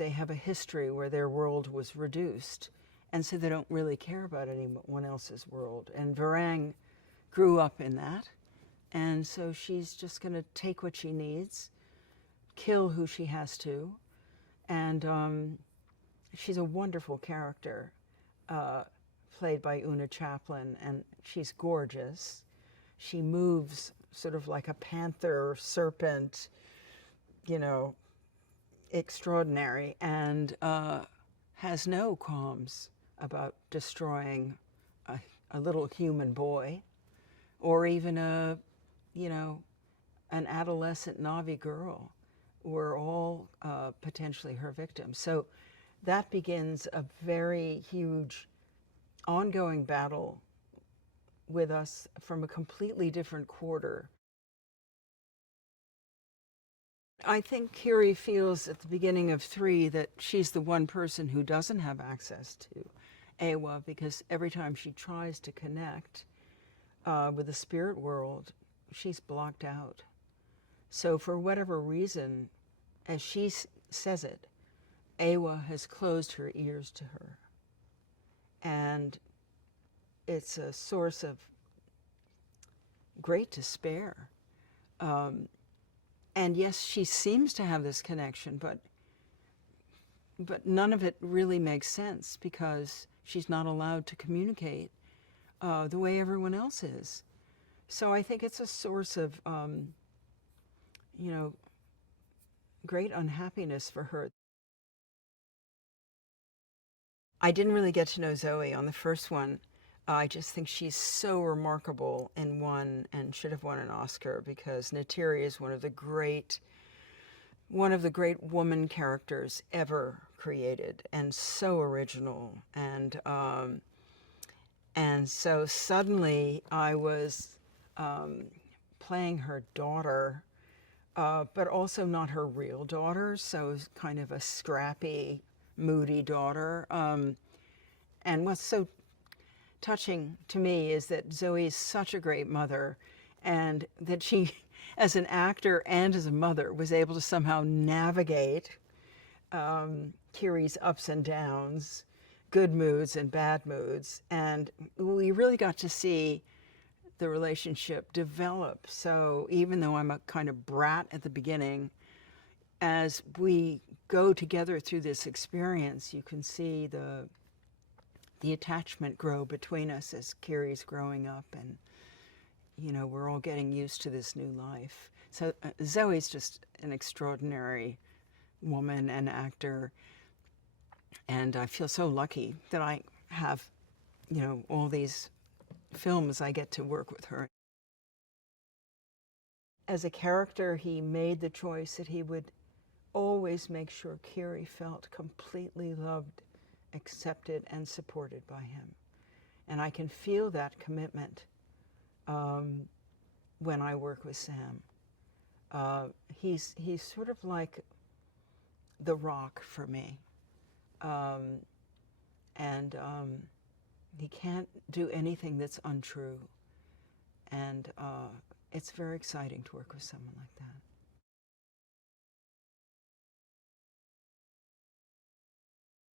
they have a history where their world was reduced, and so they don't really care about anyone else's world. And Varang grew up in that, and so she's just going to take what she needs, kill who she has to, and she's a wonderful character, played by Una Chaplin, and she's gorgeous. She moves sort of like a panther, serpent, you know, extraordinary, and has no qualms about destroying a little human boy, or even a, you know, an adolescent Navi girl. We're all potentially her victims. So that begins a very huge ongoing battle with us from a completely different quarter. I think Kiri feels at the beginning of 3 that she's the one person who doesn't have access to Ewa, because every time she tries to connect with the spirit world, she's blocked out. So for whatever reason, as she says it, Ewa has closed her ears to her. And it's a source of great despair. And yes, she seems to have this connection, but none of it really makes sense, because she's not allowed to communicate the way everyone else is. So I think it's a source of, you know, great unhappiness for her. I didn't really get to know Zoe on the first one. I just think she's so remarkable and should have won an Oscar, because Neytiri is one of the great woman characters ever created, and so original. And so suddenly I was playing her daughter, but also not her real daughter, so kind of a scrappy, moody daughter. And what's so touching to me is that Zoe is such a great mother, and that she, as an actor and as a mother, was able to somehow navigate Kiri's ups and downs, good moods and bad moods. And we really got to see the relationship develop. So even though I'm a kind of brat at the beginning, as we go together through this experience, you can see the attachment grow between us as Kiri's growing up, and, you know, we're all getting used to this new life. So Zoe's just an extraordinary woman and actor, and I feel so lucky that I have, you know, all these films I get to work with her. As a character, he made the choice that he would always make sure Kiri felt completely loved, accepted, and supported by him. And I can feel that commitment when I work with Sam. He's sort of like the rock for me. He can't do anything that's untrue. And it's very exciting to work with someone like that.